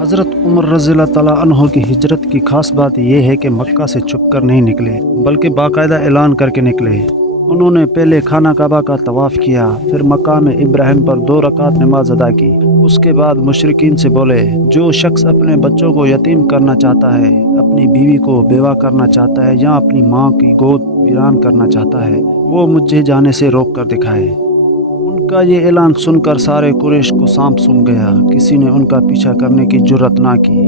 حضرت عمر رضی اللہ تعالیٰ عنہ کی ہجرت کی خاص بات یہ ہے کہ مکہ سے چھپ کر نہیں نکلے بلکہ باقاعدہ اعلان کر کے نکلے۔ انہوں نے پہلے خانہ کعبہ کا طواف کیا، پھر مقام ابراہیم پر 2 رکعت نماز ادا کی۔ اس کے بعد مشرکین سے بولے، جو شخص اپنے بچوں کو یتیم کرنا چاہتا ہے، اپنی بیوی کو بیوہ کرنا چاہتا ہے یا اپنی ماں کی گود ویران کرنا چاہتا ہے، وہ مجھے جانے سے روک کر دکھائے۔ ان کا یہ اعلان سن کر سارے قریش کو سانپ سونگھ گیا، کسی نے ان کا پیچھا کرنے کی جرأت نہ کی۔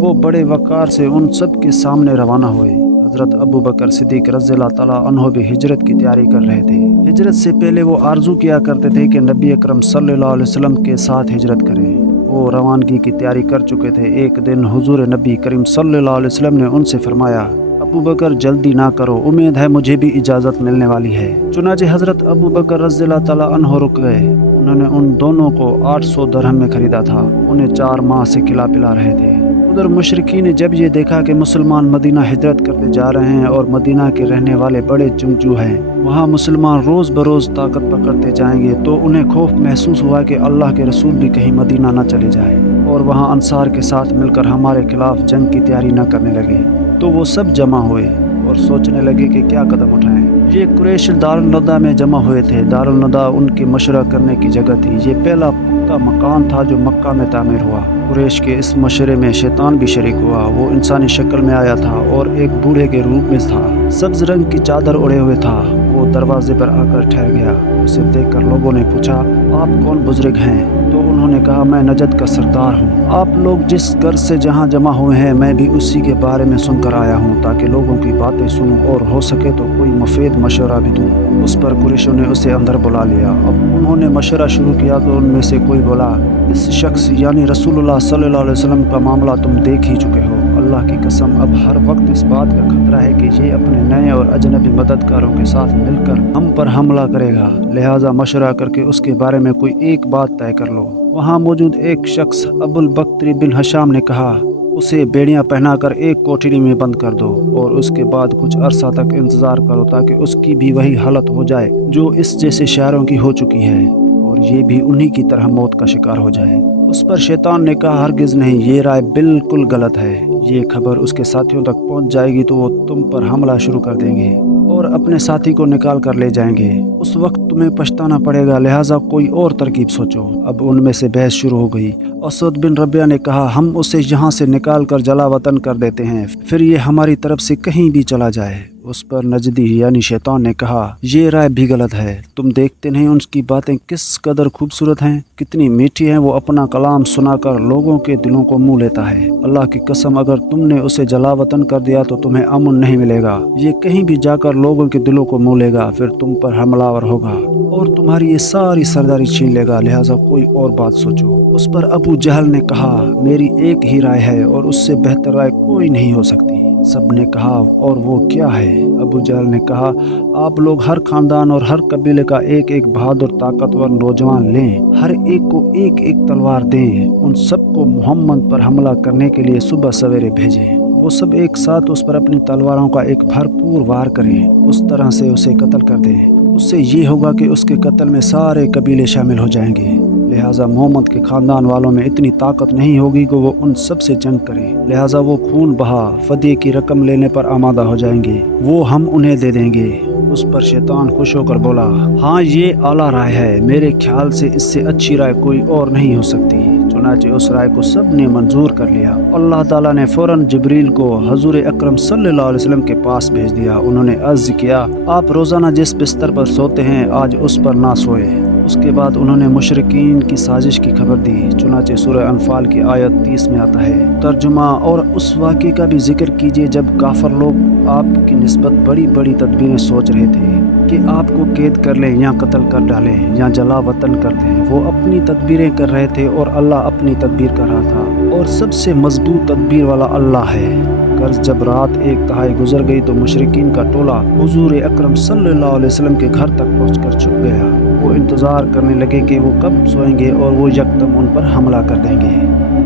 وہ بڑے وقار سے ان سب کے سامنے روانہ ہوئے۔ حضرت ابو بکر صدیق رضی اللہ تعالیٰ عنہ بھی ہجرت کی تیاری کر رہے تھے۔ ہجرت سے پہلے وہ آرزو کیا کرتے تھے کہ نبی اکرم صلی اللہ علیہ وسلم کے ساتھ ہجرت کریں۔ وہ روانگی کی تیاری کر چکے تھے۔ ایک دن حضور نبی کریم صلی اللہ علیہ وسلم نے ان سے فرمایا، ابو بکر جلدی نہ کرو، امید ہے مجھے بھی اجازت ملنے والی ہے۔ چنانچہ حضرت ابو بکر رضی اللہ تعالیٰ عنہ رک گئے۔ انہوں نے ان دونوں کو 800 درہم میں خریدا تھا۔ انہیں 4 ماہ سے کھلا پلا رہے تھے۔ ادھر مشرکین نے جب یہ دیکھا کہ مسلمان مدینہ ہجرت کرتے جا رہے ہیں اور مدینہ کے رہنے والے بڑے جنگجو ہیں، وہاں مسلمان روز بروز طاقت پکڑتے جائیں گے، تو انہیں خوف محسوس ہوا کہ اللہ کے رسول بھی کہیں مدینہ نہ چلے جائے اور وہاں انصار کے ساتھ مل کر ہمارے خلاف جنگ کی تیاری نہ کرنے لگے۔ تو وہ سب جمع ہوئے اور سوچنے لگے کہ کیا قدم اٹھائیں۔ یہ قریش دارالندہ میں جمع ہوئے تھے۔ دارالندہ ان کی مشورہ کرنے کی جگہ تھی۔ یہ پہلا پختہ مکان تھا جو مکہ میں تعمیر ہوا۔ قریش کے اس مشورے میں شیطان بھی شریک ہوا۔ وہ انسانی شکل میں آیا تھا اور ایک بوڑھے کے روپ میں تھا۔ سبز رنگ کی چادر اڑے ہوئے تھا۔ وہ دروازے پر آ کر ٹھہر گیا۔ اسے دیکھ کر لوگوں نے پوچھا، آپ کون بزرگ ہیں؟ تو انہوں نے کہا، میں نجد کا سردار ہوں۔ آپ لوگ جس گھر سے جہاں جمع ہوئے ہیں، میں بھی اسی کے بارے میں سن کر آیا ہوں، تاکہ لوگوں کی باتیں سنوں اور ہو سکے تو کوئی مفید مشورہ بھی دوں۔ اس پر قریشوں نے اسے اندر بلا لیا۔ اب انہوں نے مشورہ شروع کیا تو ان میں سے کوئی بولا، اس شخص یعنی رسول اللہ صلی اللہ علیہ وسلم کا معاملہ تم دیکھ ہی چکے ہو۔ اللہ کی قسم، اب ہر وقت اس بات کا خطرہ ہے کہ یہ اپنے نئے اور اجنبی مددگاروں کے ساتھ مل کر ہم پر حملہ کرے گا، لہٰذا مشورہ کر کے اس کے بارے میں کوئی ایک بات طے کر لو۔ وہاں موجود ایک شخص ابو البختری بن ہشام نے کہا، اسے بیڑیاں پہنا کر ایک کوٹھری میں بند کر دو اور اس کے بعد کچھ عرصہ تک انتظار کرو، تاکہ اس کی بھی وہی حالت ہو جائے جو اس جیسے شہروں کی ہو چکی ہے اور یہ بھی انہی کی طرح موت کا شکار ہو جائے۔ اس پر شیطان نے کہا، ہرگز نہیں، یہ رائے بالکل غلط ہے۔ یہ خبر اس کے ساتھیوں تک پہنچ جائے گی تو وہ تم پر حملہ شروع کر دیں گے اور اپنے ساتھی کو نکال کر لے جائیں گے۔ اس وقت تمہیں پچھتانا پڑے گا، لہٰذا کوئی اور ترکیب سوچو۔ اب ان میں سے بحث شروع ہو گئی۔ اسود بن ربیعہ نے کہا، ہم اسے یہاں سے نکال کر جلا وطن کر دیتے ہیں، پھر یہ ہماری طرف سے کہیں بھی چلا جائے۔ اس پر نجدی یعنی شیطان نے کہا، یہ رائے بھی غلط ہے۔ تم دیکھتے نہیں ان کی باتیں کس قدر خوبصورت ہیں، کتنی میٹھی ہیں۔ وہ اپنا کلام سنا کر لوگوں کے دلوں کو موہ لیتا ہے۔ اللہ کی قسم، اگر تم نے اسے جلا وطن کر دیا تو تمہیں امن نہیں ملے گا۔ یہ کہیں بھی جا کر لوگوں کے دلوں کو موہ لے گا، پھر تم پر حملہ آور ہوگا اور تمہاری یہ ساری سرداری چھین لے گا، لہٰذا کوئی اور بات سوچو۔ اس پر ابو جہل نے کہا، میری ایک ہی رائے ہے اور اس سے بہتر رائے کوئی نہیں ہو سکتی۔ سب نے کہا، اور وہ کیا ہے؟ ابو جہل نے کہا، آپ لوگ ہر خاندان اور ہر قبیلے کا ایک ایک بہادر طاقتور نوجوان لیں، ہر ایک کو ایک ایک تلوار دیں، ان سب کو محمد پر حملہ کرنے کے لیے صبح سویرے بھیجیں۔ وہ سب ایک ساتھ اس پر اپنی تلواروں کا ایک بھرپور وار کریں، اس طرح سے اسے قتل کر دیں۔ اس سے یہ ہوگا کہ اس کے قتل میں سارے قبیلے شامل ہو جائیں گے، لہٰذا محمد کے خاندان والوں میں اتنی طاقت نہیں ہوگی کہ وہ ان سب سے جنگ کریں، لہٰذا وہ خون بہا فدیے کی رقم لینے پر آمادہ ہو جائیں گے، وہ ہم انہیں دے دیں گے۔ اس پر شیطان خوش ہو کر بولا، ہاں یہ اعلیٰ رائے ہے، میرے خیال سے اس سے اچھی رائے کوئی اور نہیں ہو سکتی۔ چنانچہ اس رائے کو سب نے منظور کر لیا۔ اللہ تعالیٰ نے فوراً جبریل کو حضور اکرم صلی اللہ علیہ وسلم کے پاس بھیج دیا۔ انہوں نے عرض کیا، آپ روزانہ جس بستر پر سوتے ہیں آج اس پر نہ سوئے۔ اس کے بعد انہوں نے مشرکین کی سازش کی خبر دی۔ چنانچہ سورہ انفال کی آیت 30 میں آتا ہے، ترجمہ، اور اس واقعے کا بھی ذکر کیجیے جب کافر لوگ آپ کی نسبت بڑی بڑی تدبیریں سوچ رہے تھے کہ آپ کو قید کر لیں یا قتل کر ڈالیں یا جلا وطن کر دیں۔ وہ اپنی تدبیریں کر رہے تھے اور اللہ اپنی تدبیر کر رہا تھا، اور سب سے مضبوط تدبیر والا اللہ ہے۔ غرض جب رات 1/3 گزر گئی تو مشرکین کا ٹولہ حضور اکرم صلی اللہ علیہ وسلم کے گھر تک پہنچ کر چھپ گیا۔ وہ انتظار کرنے لگے کہ وہ کب سوئیں گے اور وہ یکدم ان پر حملہ کر دیں گے۔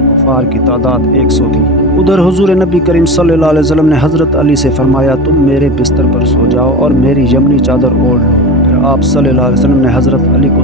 کفار کی تعداد 100 تھی۔ ادھر حضور نبی کریم صلی اللہ علیہ وسلم نے حضرت علی سے فرمایا، تم میرے بستر پر سو جاؤ اور میری یمنی چادر اوڑھ لو۔ پھر آپ صلی اللہ علیہ وسلم نے حضرت علی کو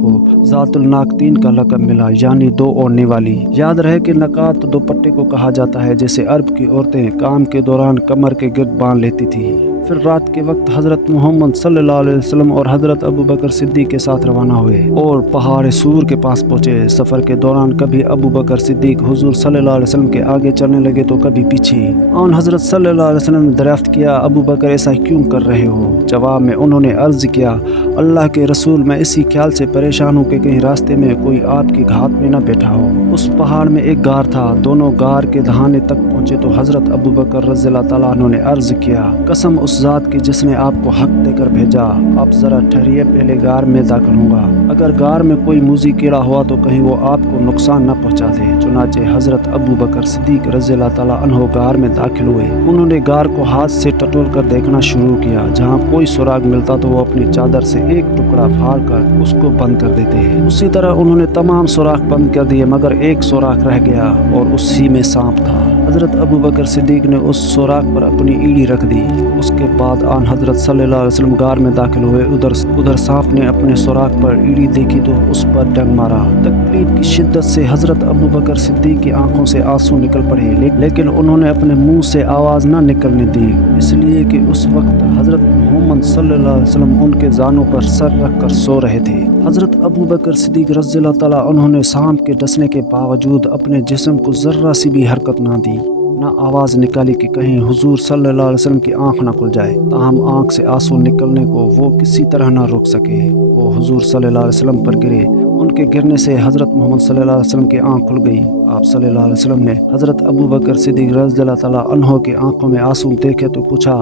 کو ذات الناقتین کا لقب ملا، یعنی دو اوڑھنے والی۔ یاد رہے کہ نقات دوپٹے کو کہا جاتا ہے جسے عرب کی عورتیں کام کے دوران کمر کے گرد باندھ لیتی تھی۔ پھر رات کے وقت حضرت محمد صلی اللہ علیہ وسلم اور حضرت ابو بکر صدیق کے ساتھ روانہ ہوئے اور پہاڑ سور کے پاس پہنچے۔ سفر کے دوران کبھی ابو بکر صدیق حضور صلی اللہ علیہ وسلم کے آگے چلنے لگے تو کبھی پیچھے۔ آن حضرت صلی اللہ علیہ وسلم نے دریافت کیا، ابو بکر ایسا کیوں کر رہے ہو؟ جواب میں انہوں نے عرض کیا، اللہ کے رسول، میں اسی خیال سے پریشان ہوں کہ کہیں راستے میں کوئی آپ کی گھات میں نہ بیٹھا ہو۔ اس پہاڑ میں ایک غار تھا، دونوں غار کے دہانے تک پہنچے تو حضرت ابو بکر رضی اللہ تعالیٰ عنہ نے عرض کیا، قسم اس ذات کی جس نے آپ کو حق دے کر بھیجا، آپ ذرا ٹھہریے، پہلے غار میں داخل ہوں گا، اگر غار میں کوئی موذی کیڑا ہوا تو کہیں وہ آپ کو نقصان نہ پہنچا دے۔ چنانچہ حضرت ابو بکر صدیق رضی اللہ تعالیٰ عنہ غار میں داخل ہوئے۔ انہوں نے غار کو ہاتھ سے ٹٹول کر دیکھنا شروع کیا، جہاں کوئی سراغ ملتا تو وہ اپنی چادر سے ایک ٹکڑا پھاڑ کر اس کو بند کر دیتے۔ اسی طرح انہوں نے تمام سوراخ بند کر دیے، مگر ایک سوراخ رہ گیا اور اسی میں سانپ تھا۔ حضرت ابو بکر صدیق نے اس سوراخ پر اپنی ایڑی رکھ دی۔ اس کے بعد آن حضرت صلی اللہ علیہ وسلم غار میں داخل ہوئے۔ ادھر سانپ نے اپنے سوراخ پر ایڑی دیکھی تو اس پر ڈنگ مارا۔ تکلیف کی شدت سے حضرت ابو بکر صدیق کی آنکھوں سے آنسو نکل پڑے، لیکن انہوں نے اپنے منہ سے آواز نہ نکلنے دی، اس لیے کہ اس وقت حضرت محمد صلی اللہ علیہ وسلم ان کے زانوں پر سر رکھ کر سو رہے تھے۔ حضرت ابو بکر صدیق رضی اللہ تعالیٰ عنہ نے سانپ کے ڈسنے کے باوجود اپنے جسم کو ذرہ سی بھی حرکت نہ دی، نہ آواز نکالی کہ کہیں حضور صلی اللہ علیہ وسلم کی آنکھ نہ کھل جائے۔ تاہم آنکھ سے آنسو نکلنے کو وہ کسی طرح نہ روک سکے۔ وہ حضور صلی اللہ علیہ وسلم پر گرے، ان کے گرنے سے حضرت محمد صلی اللہ علیہ وسلم کی آنکھ کھل گئی۔ آپ صلی اللہ علیہ وسلم نے حضرت ابو بکر صدیق رضی اللہ تعالیٰ عنہ کی آنکھوں میں آنسو دیکھے تو پوچھا،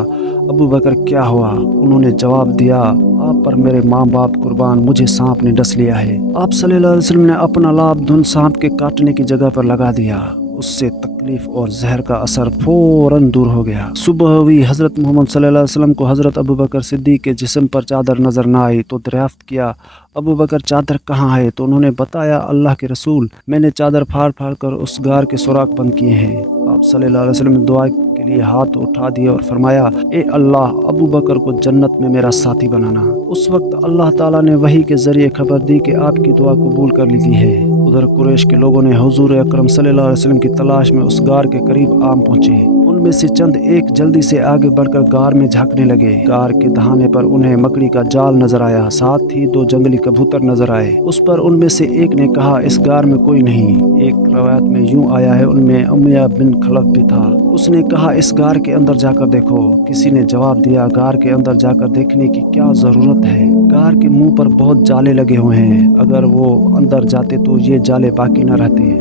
ابو بکر کیا ہوا؟ انہوں نے جواب دیا، آپ پر میرے ماں باپ قربان، مجھے سانپ نے ڈس لیا ہے۔ آپ صلی اللہ علیہ وسلم نے اپنا لاب دھن سانپ کے کاٹنے کی جگہ پر لگا دیا۔ اس سے تکلیف اور زہر کا اثر فوراً دور ہو گیا۔ صبح ہوئی، حضرت محمد صلی اللہ علیہ وسلم کو حضرت ابو بکر صدیق کے جسم پر چادر نظر نہ آئی تو دریافت کیا، ابو بکر چادر کہاں ہے؟ تو انہوں نے بتایا، اللہ کے رسول، میں نے چادر پھاڑ پھاڑ کر اس غار کے سوراخ بند کیے ہیں۔ آپ صلی اللہ علیہ وسلم نے دعا کے لیے ہاتھ اٹھا دیے اور فرمایا، اے اللہ، ابو بکر کو جنت میں میرا ساتھی بنانا۔ اس وقت اللہ تعالیٰ نے وحی کے ذریعے خبر دی کہ آپ کی دعا قبول کر لی ہے۔ ادھر قریش کے لوگوں نے حضور اکرم صلی اللہ علیہ وسلم کی تلاش میں اس غار کے قریب آ پہنچے۔ ان میں سے چند ایک جلدی سے آگے بڑھ کر غار میں جھانکنے لگے۔ غار کے دہانے پر انہیں مکڑی کا جال نظر آیا، ساتھ ہی 2 جنگلی کبوتر نظر آئے۔ اس پر ان میں سے ایک نے کہا، اس غار میں کوئی نہیں۔ ایک روایت میں یوں آیا ہے، ان میں امیہ بن خلف بھی تھا۔ اس نے کہا، اس غار کے اندر جا کر دیکھو۔ کسی نے جواب دیا، غار کے اندر جا کر دیکھنے کی کیا ضرورت ہے؟ غار کے منہ پر بہت جالے لگے ہوئے ہیں، اگر وہ اندر جاتے تو یہ جالے باقی نہ رہتے،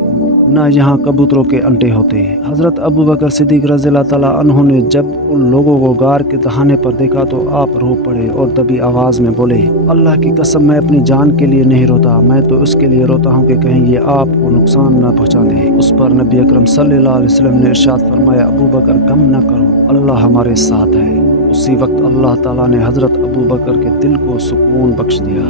نہ یہاں کبوتروں کے انڈے ہوتے۔ حضرت ابو بکر صدیق رضی اللہ تعالیٰ عنہ نے جب ان لوگوں کو غار کے دہانے پر دیکھا تو آپ رو پڑے اور دبی آواز میں بولے، اللہ کی قسم، میں اپنی جان کے لیے نہیں روتا، میں تو اس کے لیے روتا ہوں کہ کہیں یہ آپ کو نقصان نہ پہنچا دے۔ اس پر نبی اکرم صلی اللہ علیہ وسلم نے ارشاد فرمایا، ابو بکر غم نہ کرو، اللہ ہمارے ساتھ ہے۔ اسی وقت اللہ تعالیٰ نے حضرت ابو بکر کے دل کو سکون بخش دیا۔